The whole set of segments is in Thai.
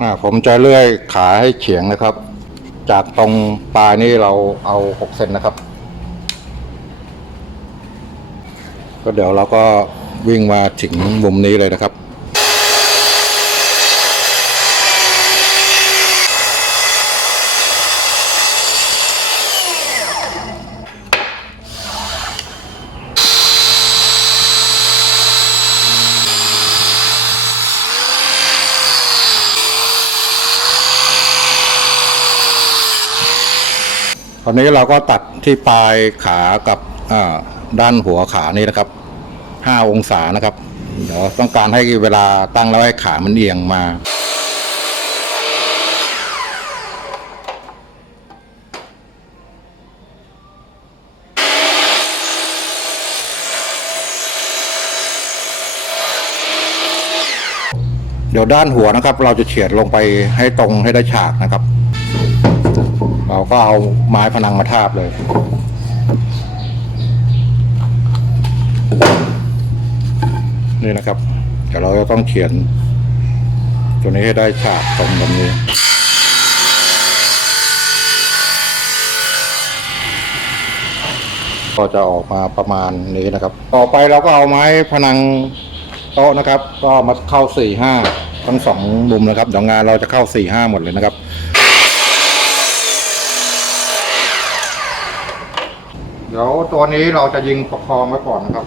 อ่าผมจะเลื่อยขาให้เฉียงนะครับ จากตรงปลายนี่เราเอาหกเซนนะครับ ก็เดี๋ยวเราก็วิ่งมาถึงมุมนี้เลยนะครับ ต อนนี้เราก็ตัดที่ปลายขากับด้านหัวขานี่นะครับห้าองศานะครับ เดี๋ยวต้องการให้เวลาตั้งแล้วให้ขามันเอียงมาเดี๋ยวด้านหัวนะครับ เราจะเฉียดลงไปให้ตรงให้ได้ฉากนะครับ ก็เอาไม้พนังมาทาบเลย นี่นะครับ เดี๋ยวเราจะต้องเขียน ตัวนี้ให้ได้ฉากตรงแบบนี้ก็จะออกมาประมาณนี้นะครับ ต่อไปเราก็เอาไม้พนังโต๊ะนะครับ ก็มาเข้าสี่ห้าทั้งสองมุมนะครับเดี๋ยวงานเราจะเข้าสี่ห้าหมดเลยนะครับ ดี๋ยวตัวนี้เราจะยิงประคองไว้ก่อนนะครับ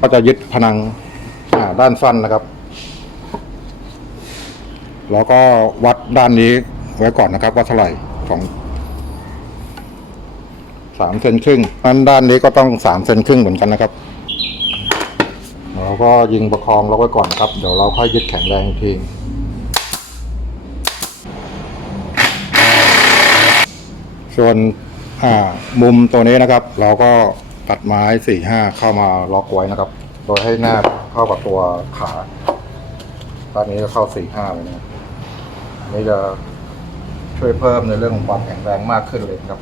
ก็จะยึดผนังด้านสั้นนะครับ แล้วก็วัดด้านนี้ไว้ก่อนนะครับว่าเท่าไหร่ของสามเซนครึ่งอันด้านนี้ก็ต้องสามเซนครึ่งเหมือนกันนะครับเราก็ยิงประคองเราไว้ก่อนนครับ เดี๋ยวเราค่อยยึดแข็งแรงอีกทีส่วนมุมตัวนี้นะครับ เราก็ ตัดไม้สี่ห้าเข้ามาล็อกไว้นะครับ โดยให้หน้าเข้ากับตัวขาตอนนี้ก็เข้าสี่ห้าเลยนะนี่จะช่วยเพิ่มในเรื่องของความแข็งแรงมากขึ้นเลยครับ